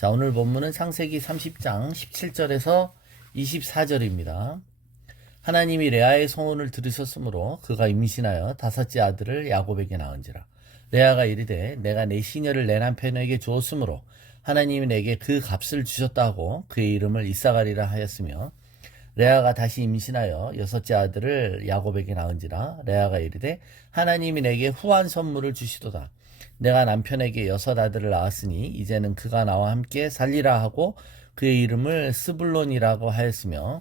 자, 오늘 본문은 창세기 30장 17절에서 24절입니다. 하나님이 레아의 소원을 들으셨으므로 그가 임신하여 다섯째 아들을 야곱에게 낳은지라. 레아가 이르되 내가 내 시녀를 내 남편에게 주었으므로 하나님이 내게 그 값을 주셨다 하고 그의 이름을 이사가리라 하였으며, 레아가 다시 임신하여 여섯째 아들을 야곱에게 낳은지라. 레아가 이르되 하나님이 내게 후한 선물을 주시도다. 내가 남편에게 여섯 아들을 낳았으니 이제는 그가 나와 함께 살리라 하고 그의 이름을 스불론이라고 하였으며,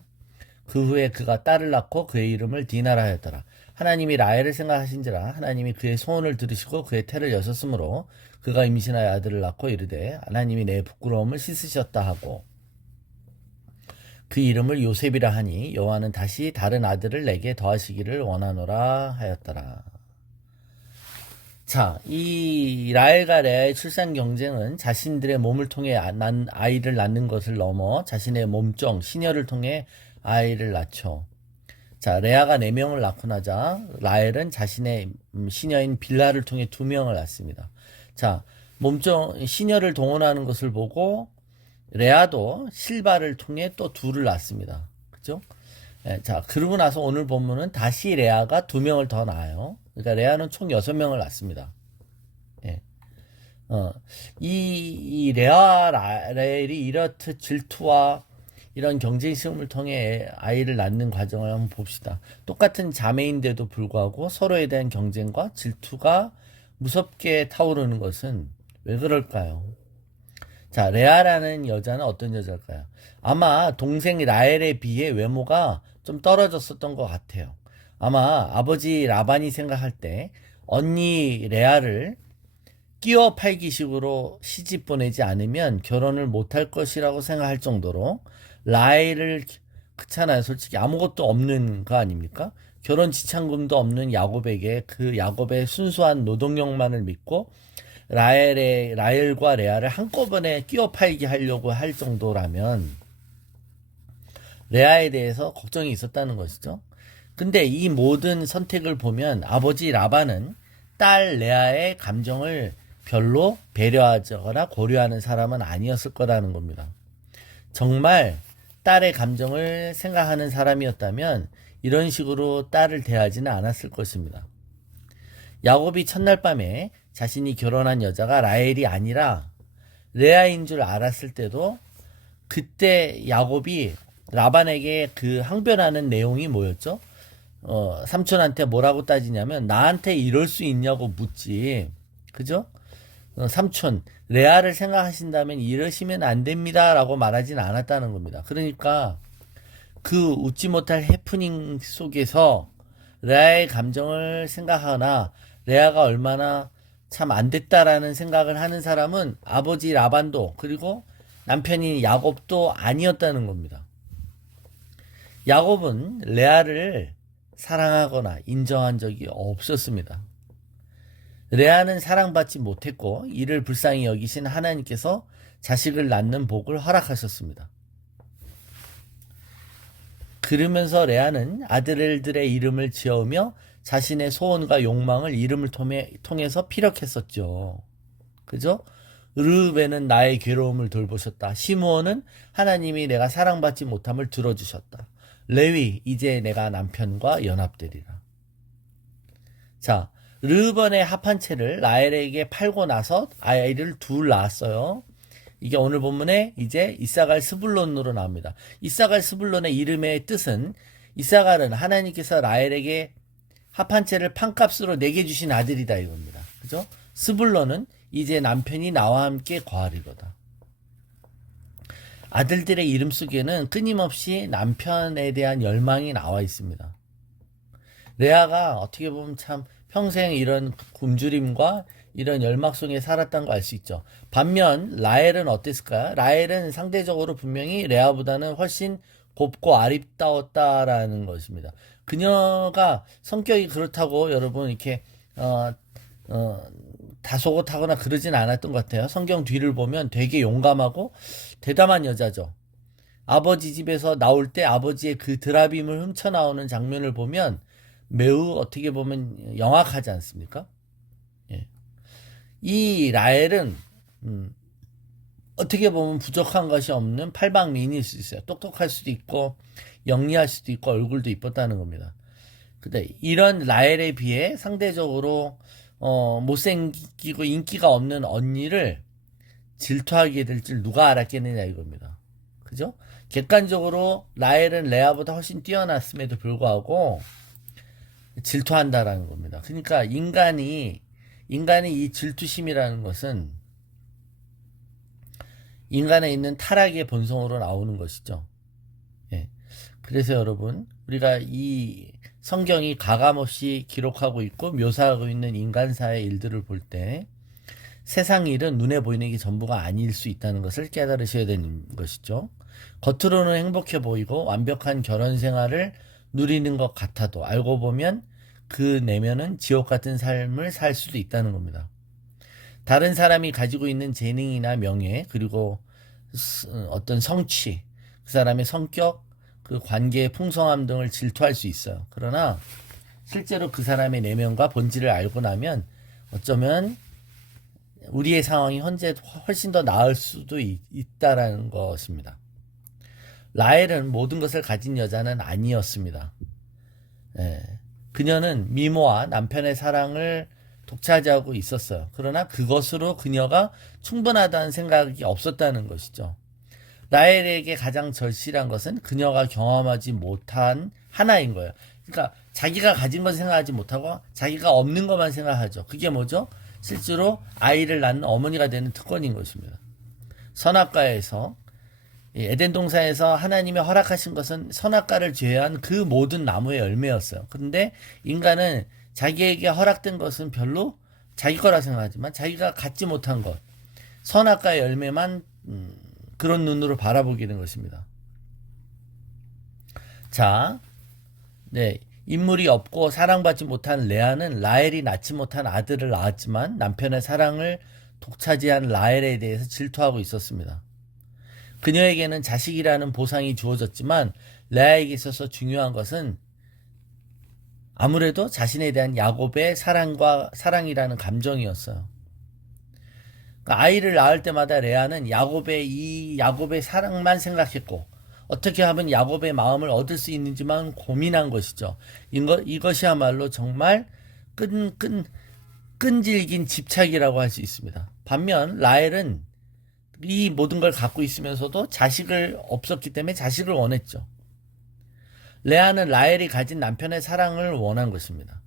그 후에 그가 딸을 낳고 그의 이름을 디나라 하였더라. 하나님이 라헬을 생각하신지라. 하나님이 그의 소원을 들으시고 그의 태를 여셨으므로 그가 임신하여 아들을 낳고 이르되 하나님이 내 부끄러움을 씻으셨다 하고 그 이름을 요셉이라 하니 여호와는 다시 다른 아들을 내게 더하시기를 원하노라 하였더라. 자, 이 라헬과 레아의 출산 경쟁은 자신들의 몸을 통해 아이를 낳는 것을 넘어 자신의 몸종, 시녀를 통해 아이를 낳죠. 자, 레아가 4명을 낳고 나자 라헬은 자신의 시녀인 빌라를 통해 2명을 낳습니다. 자, 몸종, 시녀를 동원하는 것을 보고 레아도 실바를 통해 또 2를 낳습니다. 그죠? 자, 그러고 나서 오늘 본문은 다시 레아가 2명을 더 낳아요. 그러니까 레아는 총 6명을 낳습니다. 예. 이 레아 라헬이 이렇듯 질투와 이런 경쟁심을 통해 아이를 낳는 과정을 한번 봅시다. 똑같은 자매인데도 불구하고 서로에 대한 경쟁과 질투가 무섭게 타오르는 것은 왜 그럴까요? 자, 레아라는 여자는 어떤 여자일까요? 아마 동생 라헬에 비해 외모가 좀 떨어졌었던 것 같아요. 아마 아버지 라반이 생각할 때 언니 레아를 끼워 팔기식으로 시집 보내지 않으면 결혼을 못할 것이라고 생각할 정도로, 라헬을, 그렇잖아요. 솔직히 아무것도 없는 거 아닙니까? 결혼 지참금도 없는 야곱에게 그 야곱의 순수한 노동력만을 믿고 라헬과 레아를 한꺼번에 끼워 팔게 하려고 할 정도라면 레아에 대해서 걱정이 있었다는 것이죠. 근데 이 모든 선택을 보면 아버지 라반은 딸 레아의 감정을 별로 배려하거나 고려하는 사람은 아니었을 거라는 겁니다. 정말 딸의 감정을 생각하는 사람이었다면 이런 식으로 딸을 대하지는 않았을 것입니다. 야곱이 첫날 밤에 자신이 결혼한 여자가 라헬이 아니라 레아인 줄 알았을 때도, 그때 야곱이 라반에게 그 항변하는 내용이 뭐였죠? 삼촌한테 뭐라고 따지냐면 나한테 이럴 수 있냐고 묻지. 그죠? 삼촌, 레아를 생각하신다면 이러시면 안 됩니다 라고 말하진 않았다는 겁니다. 그러니까 그 웃지 못할 해프닝 속에서 레아의 감정을 생각하거나 레아가 얼마나 참 안 됐다라는 생각을 하는 사람은 아버지 라반도 그리고 남편인 야곱도 아니었다는 겁니다. 야곱은 레아를 사랑하거나 인정한 적이 없었습니다. 레아는 사랑받지 못했고 이를 불쌍히 여기신 하나님께서 자식을 낳는 복을 허락하셨습니다. 그러면서 레아는 아들들의 이름을 지어오며 자신의 소원과 욕망을 이름을 통해서 피력했었죠. 그죠? 르우벤은 나의 괴로움을 돌보셨다. 시므온은 하나님이 내가 사랑받지 못함을 들어주셨다. 레위, 이제 내가 남편과 연합되리라. 자, 르우벤의 합한 채를 라헬에게 팔고 나서 아이를 2 낳았어요. 이게 오늘 본문에 이제 이사갈 스불론으로 나옵니다. 이사갈 스불론의 이름의 뜻은, 이사갈은 하나님께서 라헬에게 합한 채를 판값으로 내게 주신 아들이다 이겁니다. 그죠? 스불론은 이제 남편이 나와 함께 거하리로다. 아들들의 이름 속에는 끊임없이 남편에 대한 열망이 나와 있습니다. 레아가 어떻게 보면 참 평생 이런 굶주림과 이런 열망 속에 살았다는 거 알 수 있죠. 반면 라헬은 어땠을까요? 라헬은 상대적으로 분명히 레아보다는 훨씬 곱고 아름다웠다라는 것입니다. 그녀가 성격이 그렇다고 여러분 이렇게 다소곳하거나 그러진 않았던 것 같아요. 성경 뒤를 보면 되게 용감하고 대담한 여자죠. 아버지 집에서 나올 때 아버지의 그 드라빔을 훔쳐나오는 장면을 보면 매우 어떻게 보면 영악하지 않습니까? 예. 이 라헬은 어떻게 보면 부족한 것이 없는 팔방미인일 수 있어요. 똑똑할 수도 있고 영리할 수도 있고 얼굴도 이뻤다는 겁니다. 근데 이런 라헬에 비해 상대적으로 못생기고 인기가 없는 언니를 질투하게 될 줄 누가 알았겠느냐 이겁니다. 그죠? 객관적으로 라헬은 레아보다 훨씬 뛰어났음에도 불구하고 질투한다라는 겁니다. 그러니까 인간이 이 질투심이라는 것은 인간에 있는 타락의 본성으로 나오는 것이죠. 예. 그래서 여러분, 우리가 이 성경이 가감없이 기록하고 있고 묘사하고 있는 인간사의 일들을 볼 때 세상 일은 눈에 보이는 게 전부가 아닐 수 있다는 것을 깨달으셔야 되는 것이죠. 겉으로는 행복해 보이고 완벽한 결혼 생활을 누리는 것 같아도 알고 보면 그 내면은 지옥 같은 삶을 살 수도 있다는 겁니다. 다른 사람이 가지고 있는 재능이나 명예, 그리고 어떤 성취, 그 사람의 성격, 그 관계의 풍성함 등을 질투할 수 있어요. 그러나 실제로 그 사람의 내면과 본질을 알고 나면 어쩌면 우리의 상황이 현재 훨씬 더 나을 수도 있다라는 것입니다. 라헬은 모든 것을 가진 여자는 아니었습니다. 예. 그녀는 미모와 남편의 사랑을 독차지하고 있었어요. 그러나 그것으로 그녀가 충분하다는 생각이 없었다는 것이죠. 라헬에게 가장 절실한 것은 그녀가 경험하지 못한 하나인 거예요. 그러니까 자기가 가진 건 생각하지 못하고 자기가 없는 것만 생각하죠. 그게 뭐죠? 실제로 아이를 낳는 어머니가 되는 특권인 것입니다. 선악과에서 에덴 동산에서 하나님이 허락하신 것은 선악과를 제외한 그 모든 나무의 열매였어요. 그런데 인간은 자기에게 허락된 것은 별로 자기 거라 생각하지만 자기가 갖지 못한 것, 선악과의 열매만 그런 눈으로 바라보게 된 것입니다. 자, 네, 인물이 없고 사랑받지 못한 레아는 라헬이 낳지 못한 아들을 낳았지만 남편의 사랑을 독차지한 라헬에 대해서 질투하고 있었습니다. 그녀에게는 자식이라는 보상이 주어졌지만 레아에게 있어서 중요한 것은 아무래도 자신에 대한 야곱의 사랑이라는 감정이었어요. 그러니까 아이를 낳을 때마다 레아는 야곱의 사랑만 생각했고 어떻게 하면 야곱의 마음을 얻을 수 있는지만 고민한 것이죠. 이것이야말로 정말 끈질긴 집착이라고 할 수 있습니다. 반면 라헬은 이 모든 걸 갖고 있으면서도 자식을 없었기 때문에 자식을 원했죠. 레아는 라헬이 가진 남편의 사랑을 원한 것입니다.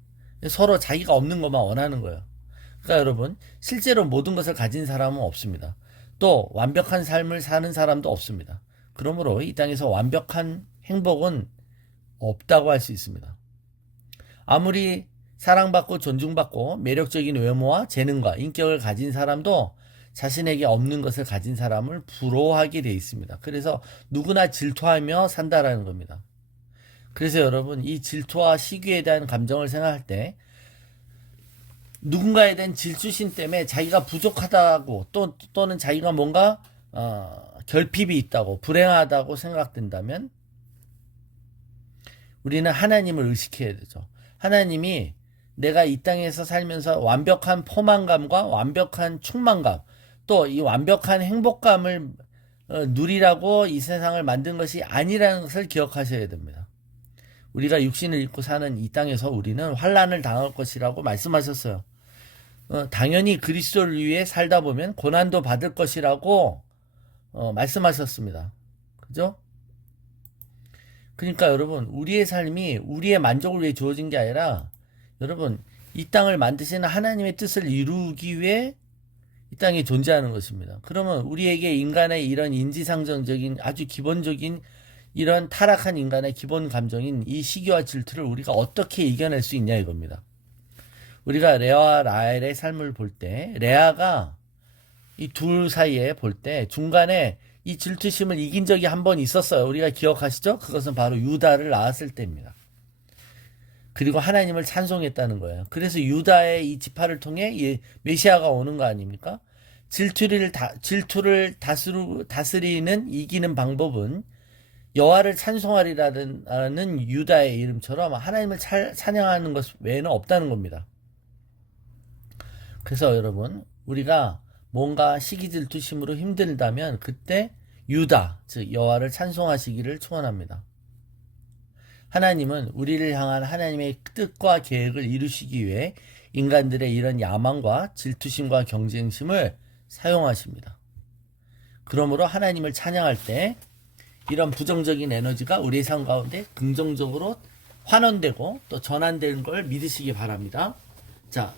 서로 자기가 없는 것만 원하는 거예요. 그러니까 여러분, 실제로 모든 것을 가진 사람은 없습니다. 또 완벽한 삶을 사는 사람도 없습니다. 그러므로 이 땅에서 완벽한 행복은 없다고 할 수 있습니다. 아무리 사랑받고 존중받고 매력적인 외모와 재능과 인격을 가진 사람도 자신에게 없는 것을 가진 사람을 부러워하게 되어 있습니다. 그래서 누구나 질투하며 산다라는 겁니다. 그래서 여러분, 이 질투와 시기에 대한 감정을 생각할 때 누군가에 대한 질투심 때문에 자기가 부족하다고 또는 자기가 뭔가 결핍이 있다고 불행하다고 생각된다면 우리는 하나님을 의식해야 되죠. 하나님이 내가 이 땅에서 살면서 완벽한 포만감과 완벽한 충만감 또 이 완벽한 행복감을 누리라고 이 세상을 만든 것이 아니라는 것을 기억하셔야 됩니다. 우리가 육신을 입고 사는 이 땅에서 우리는 환난을 당할 것이라고 말씀하셨어요. 당연히 그리스도를 위해 살다 보면 고난도 받을 것이라고 말씀하셨습니다. 그죠? 그러니까 여러분, 우리의 삶이 우리의 만족을 위해 주어진 게 아니라 여러분, 이 땅을 만드시는 하나님의 뜻을 이루기 위해 이 땅에 존재하는 것입니다. 그러면 우리에게 인간의 이런 인지상정적인 아주 기본적인 이런 타락한 인간의 기본 감정인 이 시기와 질투를 우리가 어떻게 이겨낼 수 있냐 이겁니다. 우리가 레아와 라헬의 삶을 볼 때 레아가 이 둘 사이에 볼 때 중간에 이 질투심을 이긴 적이 한 번 있었어요. 우리가 기억하시죠? 그것은 바로 유다를 낳았을 때입니다. 그리고 하나님을 찬송했다는 거예요. 그래서 유다의 이 지파를 통해 메시아가 오는 거 아닙니까? 질투를 다스리는 이기는 방법은 여호와를 찬송하리라는 유다의 이름처럼 하나님을 찬양하는 것 외에는 없다는 겁니다. 그래서 여러분, 우리가 뭔가 시기질투심으로 힘들다면 그때 유다, 즉 여호와를 찬송하시기를 축원합니다. 하나님은 우리를 향한 하나님의 뜻과 계획을 이루시기 위해 인간들의 이런 야망과 질투심과 경쟁심을 사용하십니다. 그러므로 하나님을 찬양할 때 이런 부정적인 에너지가 우리의 삶 가운데 긍정적으로 환원되고 또 전환되는 걸 믿으시기 바랍니다. 자,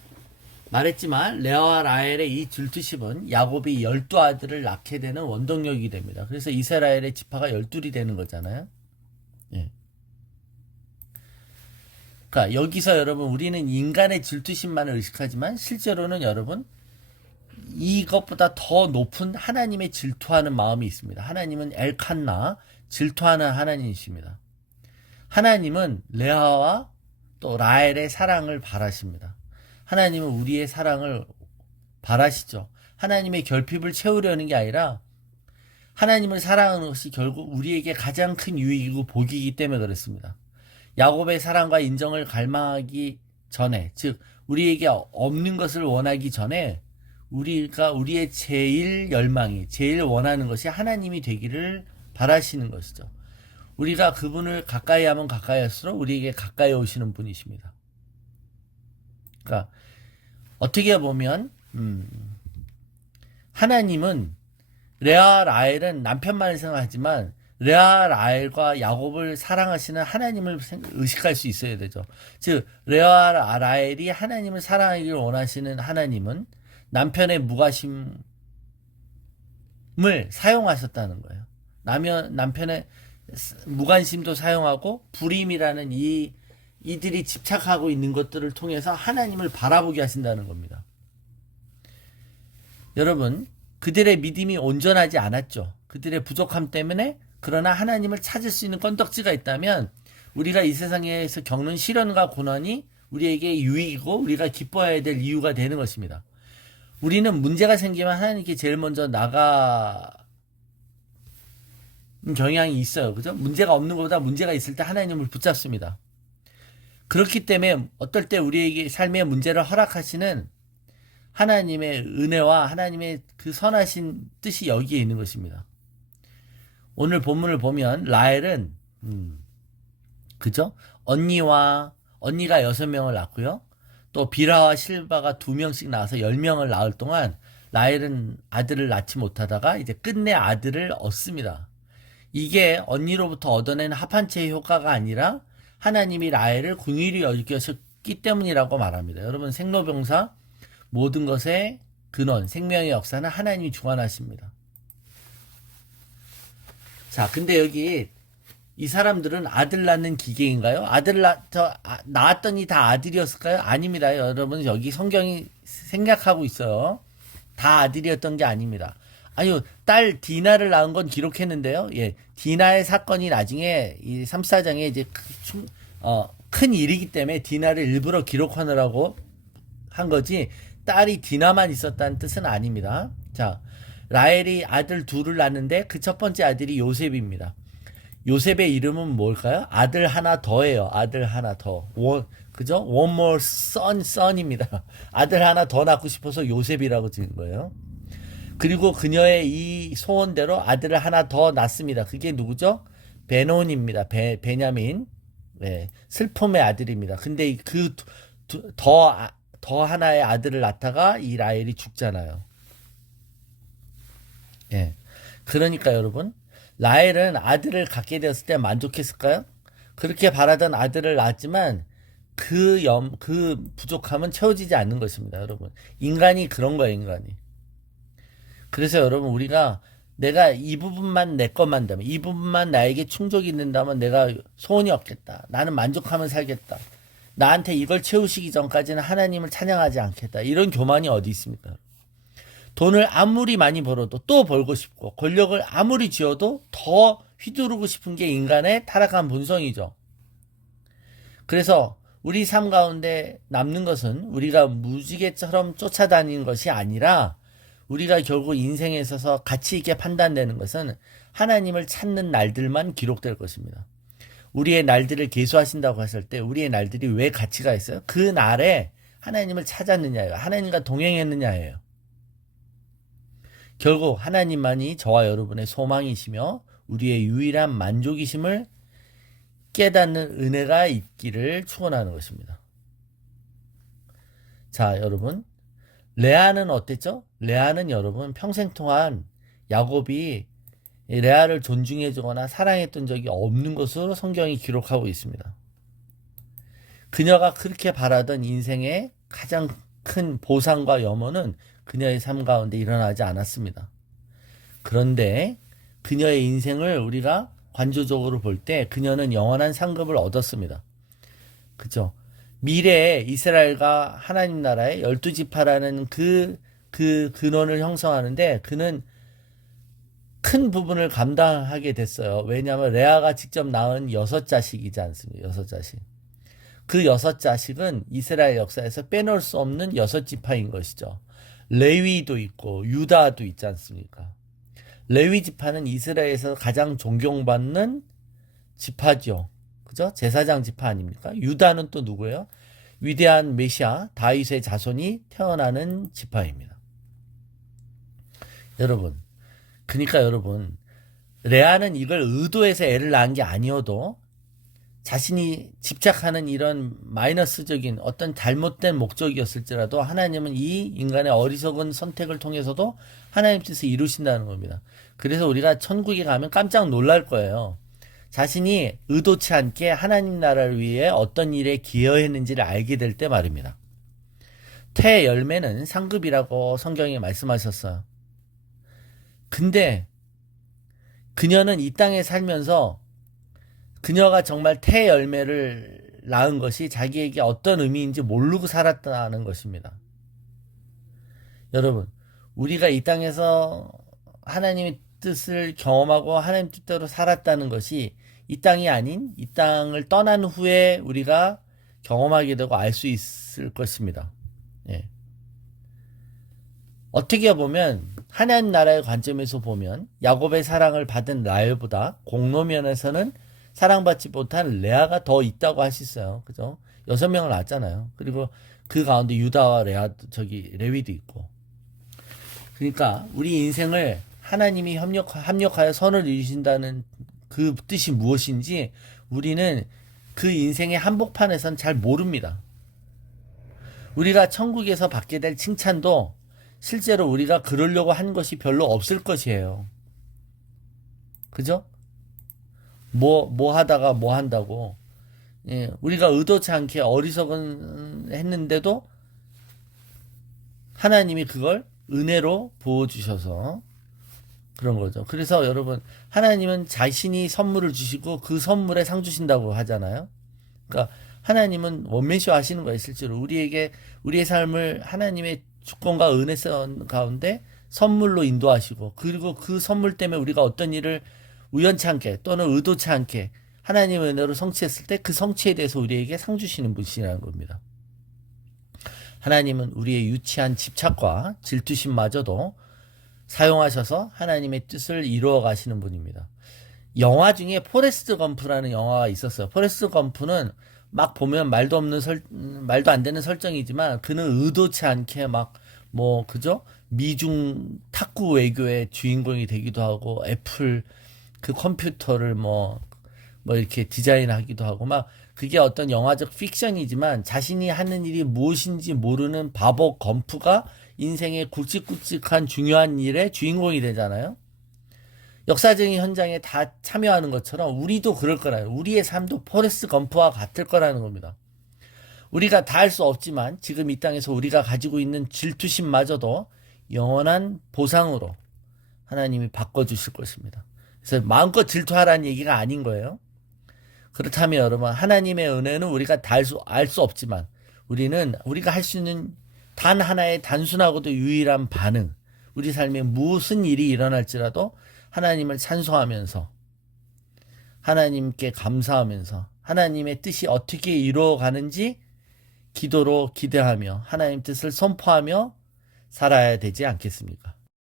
말했지만 레아와 라헬의 이 질투심은 야곱이 12아들을 낳게 되는 원동력이 됩니다. 그래서 이스라엘의 지파가 12이 되는 거잖아요. 예. 그러니까 여기서 여러분 우리는 인간의 질투심만을 의식하지만 실제로는 여러분 이것보다 더 높은 하나님의 질투하는 마음이 있습니다. 하나님은 엘칸나, 질투하는 하나님이십니다. 하나님은 레아와 또 라헬의 사랑을 바라십니다. 하나님은 우리의 사랑을 바라시죠. 하나님의 결핍을 채우려는 게 아니라 하나님을 사랑하는 것이 결국 우리에게 가장 큰 유익이고 복이기 때문에 그렇습니다. 야곱의 사랑과 인정을 갈망하기 전에, 즉 우리에게 없는 것을 원하기 전에 우리가 우리의 제일 열망이, 제일 원하는 것이 하나님이 되기를 바라시는 것이죠. 우리가 그분을 가까이 하면 가까이 할수록 우리에게 가까이 오시는 분이십니다. 그러니까 어떻게 보면 하나님은 레아 라헬은 남편만을 생각하지만 레아 라헬과 야곱을 사랑하시는 하나님을 의식할 수 있어야 되죠. 즉 레아 라헬이 하나님을 사랑하기를 원하시는 하나님은 남편의 무관심을 사용하셨다는 거예요. 남편의 무관심도 사용하고 불임이라는 이들이 집착하고 있는 것들을 통해서 하나님을 바라보게 하신다는 겁니다. 여러분, 그들의 믿음이 온전하지 않았죠. 그들의 부족함 때문에. 그러나 하나님을 찾을 수 있는 건덕지가 있다면 우리가 이 세상에서 겪는 시련과 고난이 우리에게 유익이고 우리가 기뻐해야 될 이유가 되는 것입니다. 우리는 문제가 생기면 하나님께 제일 먼저 나가 경향이 있어요. 그죠? 문제가 없는 것보다 문제가 있을 때 하나님을 붙잡습니다. 그렇기 때문에 어떨 때 우리에게 삶의 문제를 허락하시는 하나님의 은혜와 하나님의 그 선하신 뜻이 여기에 있는 것입니다. 오늘 본문을 보면 라헬은 그죠? 언니가 6명을 낳고요. 또 비라와 실바가 2명씩 낳아서 10명을 낳을 동안 라헬은 아들을 낳지 못하다가 이제 끝내 아들을 얻습니다. 이게 언니로부터 얻어낸 합한체의 효과가 아니라 하나님이 라헬을 긍휼히 여기셨기 때문이라고 말합니다. 여러분 생로병사 모든 것의 근원, 생명의 역사는 하나님이 주관하십니다. 자, 근데 여기 이 사람들은 아들 낳는 기계인가요? 낳았더니 다 아들이었을까요? 아닙니다. 여러분 여기 성경이 생략하고 있어요. 다 아들이었던 게 아닙니다. 아니요, 딸 디나를 낳은 건 기록했는데요. 예, 디나의 사건이 나중에 이 3,4장에 이제 큰 일이기 때문에 디나를 일부러 기록하느라고 한 거지 딸이 디나만 있었다는 뜻은 아닙니다. 자, 라헬이 아들 둘을 낳는데 그 첫 번째 아들이 요셉입니다. 요셉의 이름은 뭘까요? 아들 하나 더예요. 아들 하나 더. 그죠? One more son입니다. 아들 하나 더 낳고 싶어서 요셉이라고 지은 거예요. 그리고 그녀의 이 소원대로 아들을 하나 더 낳습니다. 그게 누구죠? 베논입니다. 베냐민. 네, 슬픔의 아들입니다. 근데 더 하나의 아들을 낳다가 이 라헬이 죽잖아요. 예. 그러니까 여러분, 라헬은 아들을 갖게 되었을 때 만족했을까요? 그렇게 바라던 아들을 낳았지만 그 부족함은 채워지지 않는 것입니다, 여러분. 인간이 그런 거예요, 인간이. 그래서 여러분, 우리가 내가 이 부분만 내 것만 되면, 이 부분만 나에게 충족이 있는다면 내가 소원이 없겠다. 나는 만족하면 살겠다. 나한테 이걸 채우시기 전까지는 하나님을 찬양하지 않겠다. 이런 교만이 어디 있습니까? 돈을 아무리 많이 벌어도 또 벌고 싶고 권력을 아무리 쥐어도 더 휘두르고 싶은 게 인간의 타락한 본성이죠. 그래서 우리 삶 가운데 남는 것은 우리가 무지개처럼 쫓아다니는 것이 아니라 우리가 결국 인생에 있어서 가치 있게 판단되는 것은 하나님을 찾는 날들만 기록될 것입니다. 우리의 날들을 계수하신다고 했을 때 우리의 날들이 왜 가치가 있어요? 그 날에 하나님을 찾았느냐예요. 하나님과 동행했느냐예요. 결국 하나님만이 저와 여러분의 소망이시며 우리의 유일한 만족이심을 깨닫는 은혜가 있기를 축원하는 것입니다. 자, 여러분, 레아는 어땠죠? 레아는 여러분 평생 동안 야곱이 레아를 존중해주거나 사랑했던 적이 없는 것으로 성경이 기록하고 있습니다. 그녀가 그렇게 바라던 인생의 가장 큰 보상과 염원은 그녀의 삶 가운데 일어나지 않았습니다. 그런데 그녀의 인생을 우리가 관조적으로 볼 때 그녀는 영원한 상급을 얻었습니다. 그죠? 미래에 이스라엘과 하나님 나라의 12지파라는 그 근원을 형성하는데 그는 큰 부분을 감당하게 됐어요. 왜냐하면 레아가 직접 낳은 6자식이지 않습니까? 6자식. 그 6자식은 이스라엘 역사에서 빼놓을 수 없는 6지파인 것이죠. 레위도 있고 유다도 있지 않습니까? 레위 지파는 이스라엘에서 가장 존경받는 지파죠. 그죠? 제사장 지파 아닙니까? 유다는 또 누구예요? 위대한 메시아 다윗의 자손이 태어나는 지파입니다. 여러분, 그러니까 여러분, 레아는 이걸 의도해서 애를 낳은 게 아니어도 자신이 집착하는 이런 마이너스적인 어떤 잘못된 목적이었을지라도 하나님은 이 인간의 어리석은 선택을 통해서도 하나님 뜻을 이루신다는 겁니다. 그래서 우리가 천국에 가면 깜짝 놀랄 거예요. 자신이 의도치 않게 하나님 나라를 위해 어떤 일에 기여했는지를 알게 될 때 말입니다. 태 열매는 상급이라고 성경이 말씀하셨어요. 근데 그녀는 이 땅에 살면서 그녀가 정말 태 열매를 낳은 것이 자기에게 어떤 의미인지 모르고 살았다는 것입니다. 여러분, 우리가 이 땅에서 하나님의 뜻을 경험하고 하나님 뜻대로 살았다는 것이 이 땅이 아닌 이 땅을 떠난 후에 우리가 경험하게 되고 알 수 있을 것입니다. 예. 어떻게 보면 하나님 나라의 관점에서 보면 야곱의 사랑을 받은 라헬보다 공로면에서는 사랑받지 못한 레아가 더 있다고 할 수 있어요. 그죠? 6명을 낳았잖아요. 그리고 그 가운데 유다와 레위도 있고. 그러니까 우리 인생을 하나님이 합력하여 선을 이루신다는 그 뜻이 무엇인지 우리는 그 인생의 한복판에선 잘 모릅니다. 우리가 천국에서 받게 될 칭찬도 실제로 우리가 그러려고 한 것이 별로 없을 것이에요. 그죠? 뭐 하다가 뭐 한다고. 예, 우리가 의도치 않게 어리석은 했는데도 하나님이 그걸 은혜로 부어주셔서 그런 거죠. 그래서 여러분, 하나님은 자신이 선물을 주시고 그 선물에 상 주신다고 하잖아요. 그러니까 하나님은 원맨쇼 하시는 거예요. 실제로 우리에게 우리의 삶을 하나님의 주권과 은혜성 가운데 선물로 인도하시고, 그리고 그 선물 때문에 우리가 어떤 일을 우연치 않게 또는 의도치 않게 하나님의 은혜로 성취했을 때 그 성취에 대해서 우리에게 상 주시는 분이라는 겁니다. 하나님은 우리의 유치한 집착과 질투심마저도 사용하셔서 하나님의 뜻을 이루어 가시는 분입니다. 영화 중에 포레스트 검프라는 영화가 있었어요. 포레스트 검프는 막 보면 말도 안 되는 설정이지만 그는 의도치 않게 그죠? 미중 탁구 외교의 주인공이 되기도 하고 애플 그 컴퓨터를 이렇게 디자인하기도 하고 그게 어떤 영화적 픽션이지만 자신이 하는 일이 무엇인지 모르는 바보 검프가 인생의 굵직굵직한 중요한 일의 주인공이 되잖아요. 역사적인 현장에 다 참여하는 것처럼 우리도 그럴 거라요. 우리의 삶도 포레스트 검프와 같을 거라는 겁니다. 우리가 다 할 수 없지만 지금 이 땅에서 우리가 가지고 있는 질투심마저도 영원한 보상으로 하나님이 바꿔주실 것입니다. 그래서 마음껏 질투하라는 얘기가 아닌 거예요. 그렇다면 여러분, 하나님의 은혜는 우리가 다 알 수 없지만 우리가 할 수 있는 단 하나의 단순하고도 유일한 반응, 우리 삶에 무슨 일이 일어날지라도 하나님을 찬송하면서 하나님께 감사하면서 하나님의 뜻이 어떻게 이루어가는지 기도로 기대하며 하나님 뜻을 선포하며 살아야 되지 않겠습니까?